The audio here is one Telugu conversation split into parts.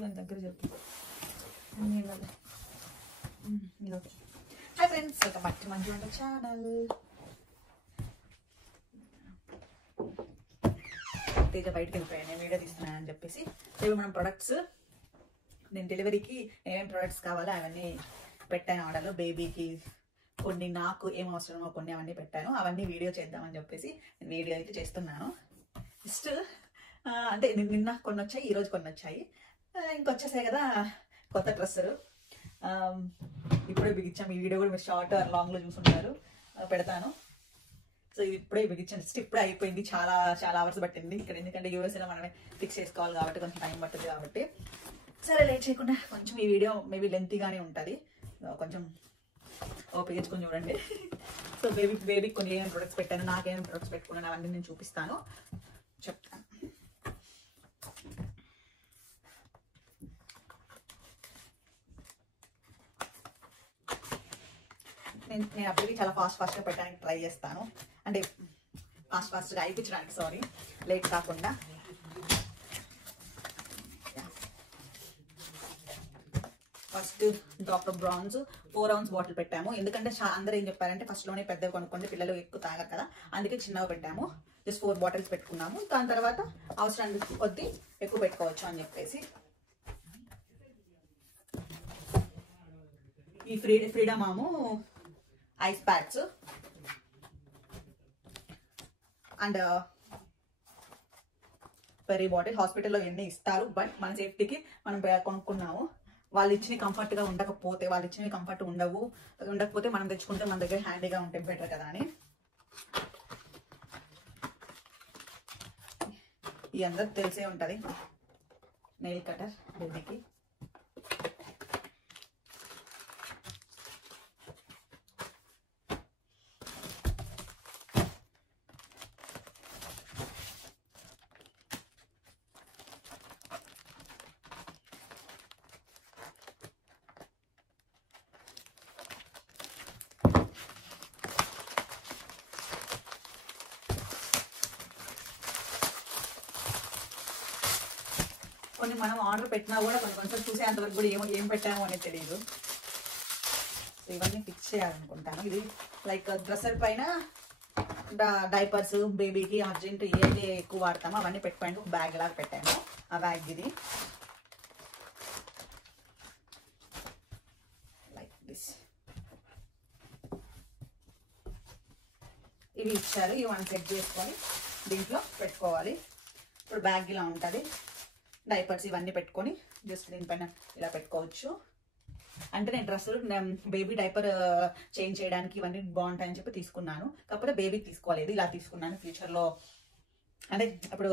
వీళ్ళని దగ్గర చెప్పి hi friends, welcome back to Manju వంట ఛానల్. తేజ బయటకు వెళ్ళిపోయాను, నేను వీడియో తీస్తున్నానని చెప్పేసి. రేపు మనం ప్రొడక్ట్స్, నేను డెలివరీకి ఏమేమి ప్రొడక్ట్స్ కావాలో అవన్నీ పెట్టాను ఆర్డర్లో. బేబీకి కొన్ని, నాకు ఏం అవసరమో కొన్ని అవన్నీ పెట్టాను. అవన్నీ వీడియో చేద్దామని చెప్పేసి నేను వీడియో అయితే చేస్తున్నాను. జస్ట్ అంటే నిన్న కొన్ని వచ్చాయి, ఈరోజు కొన్ని వచ్చాయి. ఇంకొచ్చేసాయి కదా కొత్త డ్రెస్సులు. ఇప్పుడే బిగించాం. ఈ వీడియో కూడా మీరు షార్ట్ ఆర్ లాంగ్లో చూసుంటారు, పెడతాను. సో ఇప్పుడే బిగించాను, జస్ట్ ఇప్పుడే అయిపోయింది. చాలా చాలా అవర్స్ పట్టింది ఇక్కడ, ఎందుకంటే యూఎస్ఏలో మనమే ఫిక్స్ చేసుకోవాలి కాబట్టి కొంచెం టైం పడుతుంది కాబట్టి. సరే లేట్ చేయకుండా కొంచెం ఈ వీడియో మేబీ లెంతీగానే ఉంటుంది, కొంచెం ఓపిగించుకొని చూడండి. సో బేబీకి కొన్ని ఏమేమి ప్రొడక్ట్స్ పెట్టాను, నాకేమేమి ప్రొడక్ట్స్ పెట్టుకున్నాను అవన్నీ నేను చూపిస్తాను, చెప్తాను. నేను అప్పటికి చాలా ఫాస్ట్గా పెట్టడానికి ట్రై చేస్తాను, అంటే ఫాస్ట్గా అయిపించడానికి, సారీ, లేట్ కాకుండా. First doctor bronze 4 ounce bottle పెట్టాము. ఎందుకంటే అందరూ ఏం చెప్పారంటే ఫస్ట్లోనే పెద్దవి కొనుక్కుంటే పిల్లలు ఎక్కువ తాగరు కదా, అందుకే చిన్నగా పెట్టాము. జస్ట్ 4 bottles పెట్టుకున్నాము. దాని తర్వాత అవసరానికి కొద్దీ ఎక్కువ పెట్టుకోవచ్చు అని చెప్పేసి. ఈ freedom ice packs and peri bottle. హాస్పిటల్లో ఎన్ని ఇస్తారు, బట్ మన సేఫ్టీకి మనం కొనుక్కున్నాము. వాళ్ళు ఇచ్చిన కంఫర్ట్గా ఉండకపోతే, వాళ్ళు ఇచ్చినవి కంఫర్ట్ ఉండకపోతే మనం తెచ్చుకుంటే మన దగ్గర హ్యాండీగా ఉంటే బెటర్ కదా అని. ఈ అందరికి తెలిసే ఉంటుంది, నెయిల్ కటర్ బేబీకి. కొన్ని మనం ఆర్డర్ పెట్టినా కూడా కొంచెం చూసేంతవరకు కూడా ఏం పెట్టాము అనేది తెలియదు. ఇవన్నీ ఫిక్స్ చేయాలనుకుంటాను. ఇది లైక్ డ్రెస్సర్ పైన డైపర్స్, బేబీకి అర్జెంట్ ఏది ఎక్కువ వాడతామో అవన్నీ పెట్టుకోండి. ఒక బ్యాగ్ లాగా పెట్టాము, ఆ బ్యాగ్ ఇది లైక్ దిస్. ఇవి ఇచ్చారు, ఇవి మనం సెట్ చేసుకొని దీంట్లో పెట్టుకోవాలి. ఇప్పుడు బ్యాగ్ ఇలా ఉంటుంది. డైపర్స్ ఇవన్నీ పెట్టుకొని జస్ట్ దీనిపైన ఇలా పెట్టుకోవచ్చు. అంటే నేను డ్రెస్సులు, బేబీ డైపర్ చేంజ్ చేయడానికి ఇవన్నీ బాగుంటాయని చెప్పి తీసుకున్నాను. కాకపోతే బేబీకి తీసుకోలేదు, ఇలా తీసుకున్నాను. ఫ్యూచర్లో అంటే ఇప్పుడు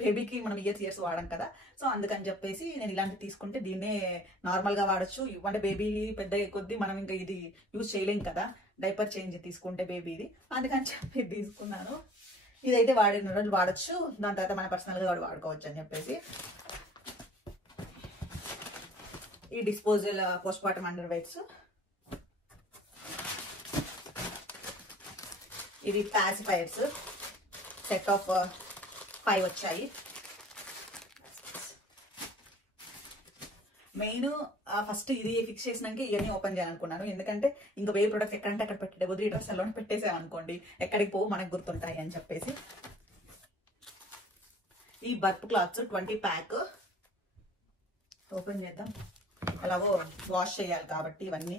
బేబీకి మనం ఇయర్స్ వాడాం కదా, సో అందుకని చెప్పేసి నేను ఇలాంటివి తీసుకుంటే దీన్నే నార్మల్గా వాడచ్చు. అంటే బేబీ పెద్ద కొద్దీ మనం ఇంకా ఇది యూజ్ చేయలేం కదా, డైపర్ చేంజ్ తీసుకుంటే బేబీది, అందుకని చెప్పి తీసుకున్నాను. ఇదైతే వాడిన రోజులు వాడచ్చు, దాని తర్వాత మన పర్సనల్గా వాడుకోవచ్చు అని చెప్పేసి. ఈ disposal post partum under weights, ఇవి పాసిఫైర్స్ సెట్ ఆఫ్ 5 వచ్చాయి. మెయిన్ ఫస్ట్ ఇది ఫిక్స్ చేసినాక ఇవన్నీ ఓపెన్ చేయాలనుకున్నాను. ఎందుకంటే ఇంకా వేరే ప్రొడక్ట్స్ ఎక్కడంటే అక్కడ పెట్టే బదులు ఈ డ్రెస్సుల్లోనే పెట్టేసామనుకోండి, ఎక్కడికి పోవు, మనకు గుర్తుంటాయి అని చెప్పేసి. ఈ బర్ప్ క్లాత్స్ 20 pack ఓపెన్ చేద్దాం. అలాగో వాష్ చేయాలి కాబట్టి ఇవన్నీ.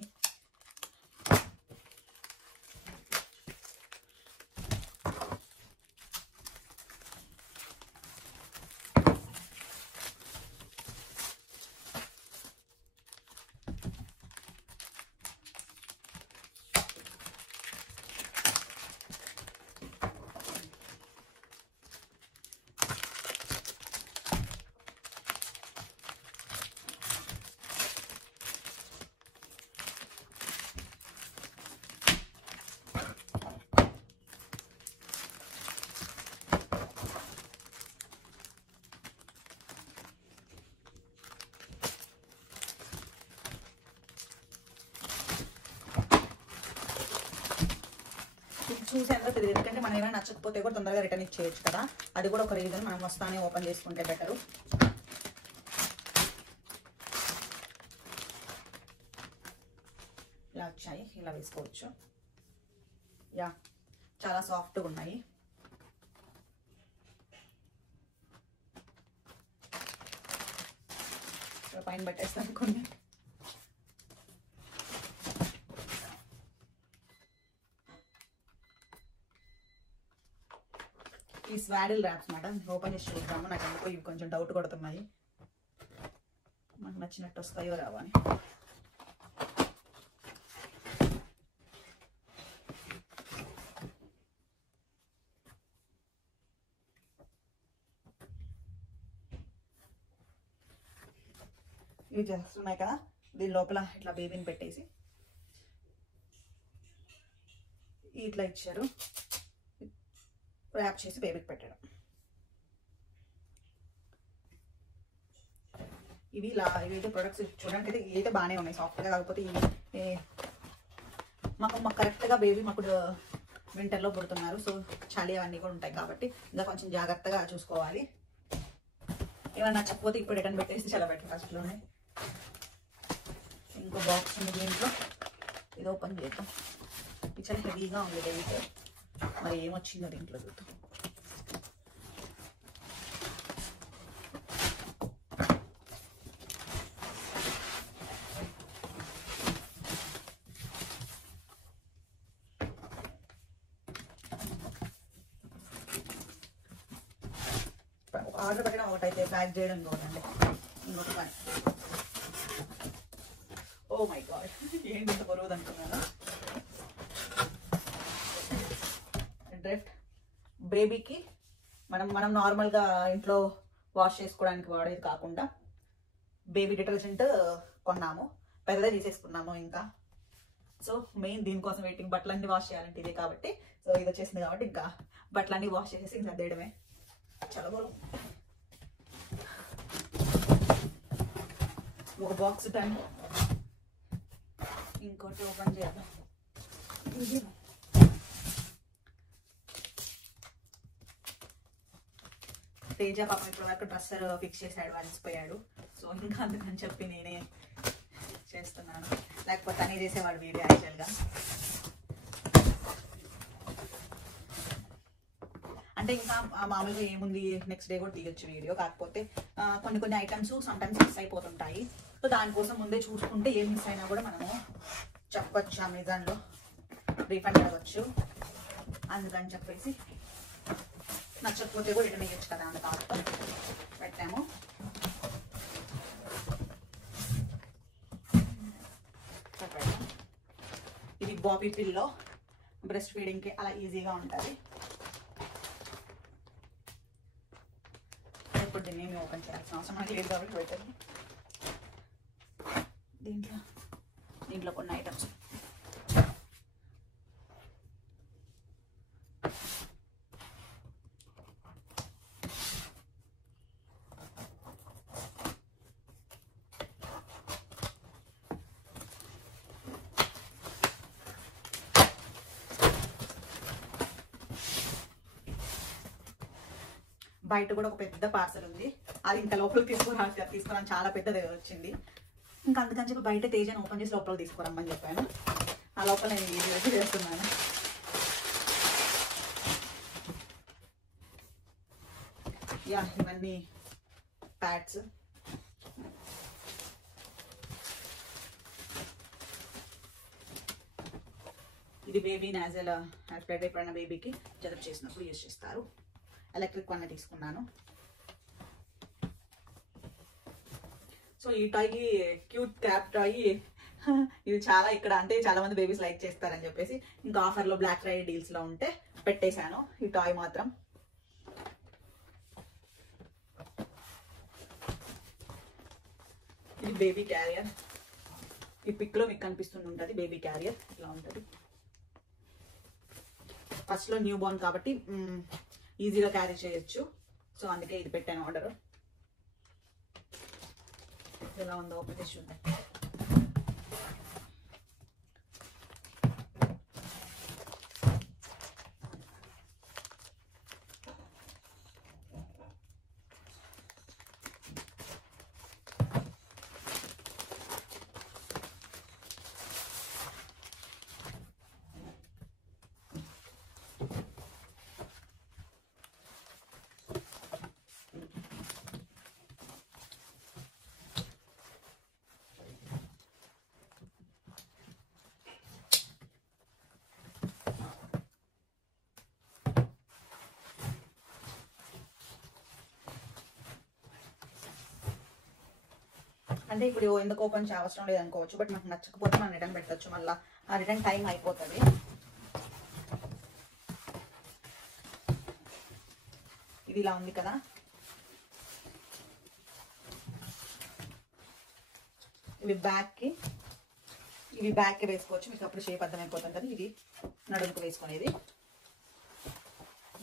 చూసేందుకు తెలియదు, ఎందుకంటే మనం ఏమైనా నచ్చకపోతే కూడా తొందరగా రిటర్న్ ఇచ్చేయచ్చు కదా, అది కూడా ఒక రీజన్. మనం వస్తానే ఓపెన్ చేసుకుంటే బెటరు. ఇలా వచ్చాయి, ఇలా వేసుకోవచ్చు. యా చాలా సాఫ్ట్గా ఉన్నాయి. పైన పెట్టేస్తాను కొన్ని. ఈ స్వాడిల్ ర్యాప్స్ మాట ఓపెన్ చేసి చూద్దాము. నాకు ఎందుకో ఇవి కొంచెం డౌట్ కొడుతున్నాయి, మనకు నచ్చినట్టు వస్తాయో రావని. ఇవి చేస్తున్నాయి కదా, దీని లోపల ఇట్లా బేబీని పెట్టేసి ఇట్లా ఇచ్చారు, ర్యాప్ చేసి బేబీకి పెట్టడం. ఇవైతే ప్రొడక్ట్స్ చూడడానికి అయితే ఇవైతే బాగానే ఉన్నాయి, సాఫ్ట్గా. కాకపోతే మాకు కరెక్ట్గా బేబీ మాకు వింటర్లో పుడుతున్నారు, సో చలి అవన్నీ కూడా ఉంటాయి కాబట్టి ఇంకా కొంచెం జాగ్రత్తగా చూసుకోవాలి. ఏమన్నా నచ్చకపోతే ఇప్పుడు రిటర్న్ పెట్టేసి చాలా బెటర్ ఫస్ట్లోనే. ఇంకో బాక్స్ ఉంది దీంట్లో, ఇది ఓపెన్ చేద్దాం. ఇది చాలా హెవీగా ఉంది వెయిట్, మరి ఏమొచ్చిందో దీంట్లో చూద్దాం. ఆర్డర్ పెట్టడం ఒకటైతే ప్యాక్ చేయడం ఇంకోటండి, ఇంకొక పని. ఓ మై గాడ్, ఏంటి ఇంత బరువుది అనుకున్నాను. డ్రిఫ్ట్ బేబీకి మనం నార్మల్గా ఇంట్లో వాష్ చేసుకోవడానికి వాడేది కాకుండా బేబీ డిటర్జెంట్ కొన్నాము, పెద్దదే తీసేసుకున్నాము. ఇంకా సో మెయిన్ దీనికోసం వెయిటింగ్. బట్టలన్నీ వాష్ చేయాలంటే ఇదే కాబట్టి, సో ఇది వచ్చేసింది కాబట్టి ఇంకా బట్టలన్నీ వాష్ చేసేసి ఇంకా దేయడమే. చాలా బరువు. ఒక బాక్స్ టైం, ఇంకోటి ఓపెన్ చేద్దాం. తేజ పాపం ఇప్పుడు వరకు డ్రెస్సర్ ఫిక్స్ చేసాడు, అలసిపోయాడు. సో ఇంకా అందుకని చెప్పి నేనే చేస్తున్నాను, లేకపోతే తనే చేసేవాడు వీడియో యాక్చువల్గా. అంటే ఇంకా మామూలుగా ఏముంది, నెక్స్ట్ డే కూడా తీయొచ్చు వీడియో. కాకపోతే కొన్ని ఐటమ్స్ సమ్టైమ్స్ మిస్ అయిపోతుంటాయి. సో దానికోసం ముందే చూసుకుంటే ఏం మిస్ అయినా కూడా మనము చెప్పచ్చు, అమెజాన్లో రీఫండ్ అవ్వచ్చు. అందుకని చెప్పేసి నచ్చకపోతే కూడా రిటర్న్ ఇవ్వచ్చు కదా, అంత కాస్త పెట్టాము. ఇది బాబీ పిల్లో, బ్రెస్ట్ ఫీడింగ్కి అలా ఈజీగా ఉంటుంది. ఇప్పుడు దీన్ని ఏమి ఓపెన్ చేయాల్సిన అవసరం మనకి లేదు కాబట్టి పెట్టాము. దీంట్లో కొన్ని ఐటమ్స్. బయట కూడా ఒక పెద్ద పార్సల్ ఉంది, అది ఇంత లోపలికి తీసుకురాని చాలా పెద్దది వచ్చింది. ఇంకా అందుకని చెప్పి బయట తేజను ఓపెన్ చేసి లోపలికి తీసుకురమ్మని చెప్పాను. ఆ లోపల నేను ఇది వచ్చి చేస్తున్నాను. యా ఇవన్నీ ప్యాడ్స్. ఇది బేబీ నాజల్ హ్యాపీ ఎప్పుడైనా బేబీకి జలుబు చేసినప్పుడు యూజ్ చేస్తారు. ఎలక్ట్రిక్ వన్ తీసుకున్నాను. సో ఈ టాయ్కి క్యూట్ క్యాప్ టాయ్ ఇది చాలా ఇక్కడ అంటే చాలా మంది బేబీస్ లైక్ చేస్తారని చెప్పేసి ఇంకా ఆఫర్లో బ్లాక్ ఫ్రైడే డీల్స్లో ఉంటే పెట్టేశాను ఈ టాయ్ మాత్రం. ఇది బేబీ క్యారియర్, ఈ పిక్లో మీకు కనిపిస్తుంది ఉంటుంది. బేబీ క్యారియర్ ఇలా ఉంటుంది. ఫస్ట్లో న్యూ బోర్న్ కాబట్టి ఈజీగా క్యారీ చేయొచ్చు. సో అందుకే ఇది పెట్టాను ఆర్డర్. ఎలా ఉందో ఓపెన్ చేసి చూద్దాం. అంటే ఇప్పుడు ఎందుకో కొంచెం అవసరం లేదు అనుకోవచ్చు, బట్ నాకు నచ్చకపోతే మనం రిటర్న్ పెట్టచ్చు, మళ్ళీ ఆ రిటర్న్ టైం అయిపోతుంది. ఇది ఇలా ఉంది కదా, ఇవి బ్యాక్కి వేసుకోవచ్చు, మీకు అప్పుడు షేప్ అర్థమైపోతుంది కదా. ఇది నడుముకు వేసుకునేది.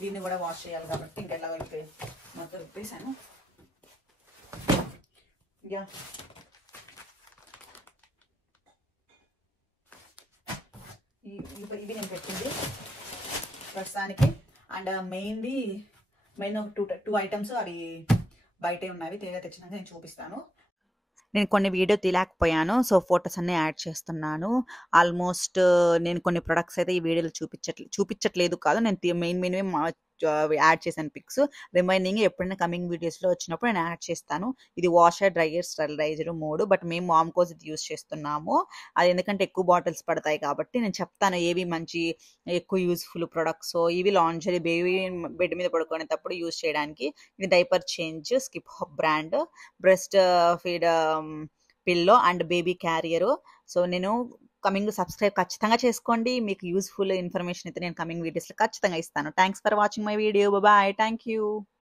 దీన్ని కూడా వాష్ చేయాలి కాబట్టి ఇంకా ఎలా అయితే మొత్తం విప్పేసాను. యా ఇవి నేను పెట్టింది ప్రస్తుతానికి. అండ్ మెయిన్ ఒక టూ ఐటమ్స్ అవి బయటే ఉన్నవి, తెచ్చినాక నేను చూపిస్తాను. నేను కొన్ని వీడియో తీయలేకపోయాను, సో ఫొటోస్ అన్నీ యాడ్ చేస్తున్నాను. ఆల్మోస్ట్ నేను కొన్ని ప్రొడక్ట్స్ అయితే ఈ వీడియోలో చూపించట్లేదు కాదు, నేను మెయిన్ యాడ్ చేశాను పిక్స్. రిమైనింగ్ ఎప్పుడైనా కమింగ్ వీడియోస్లో వచ్చినప్పుడు నేను యాడ్ చేస్తాను. ఇది వాషర్, డ్రైయర్, స్టెరిలైజర్ 3, బట్ మేము మామ్ కోస్ ఇది యూస్ చేస్తున్నాము. అది ఎందుకంటే ఎక్కువ బాటిల్స్ పడతాయి కాబట్టి నేను చెప్తాను ఏవి మంచి ఎక్కువ యూస్ఫుల్ ప్రొడక్ట్స్. ఇవి లాంజరీ బేబీ బెడ్ మీద పడుకునేటప్పుడు యూస్ చేయడానికి. ఇది diaper change, skip hop brand, breast feed pillow and baby carrier. So నేను కమింగ్ సబ్స్క్రైబ్ ఖచ్చితంగా చేసుకోండి, మీకు యూస్ఫుల్ ఇన్ఫర్మేషన్ అయితే నేను కమింగ్ వీడియోస్లో ఖచ్చితంగా ఇస్తాను. Thanks for watching my video. Bye, thank you.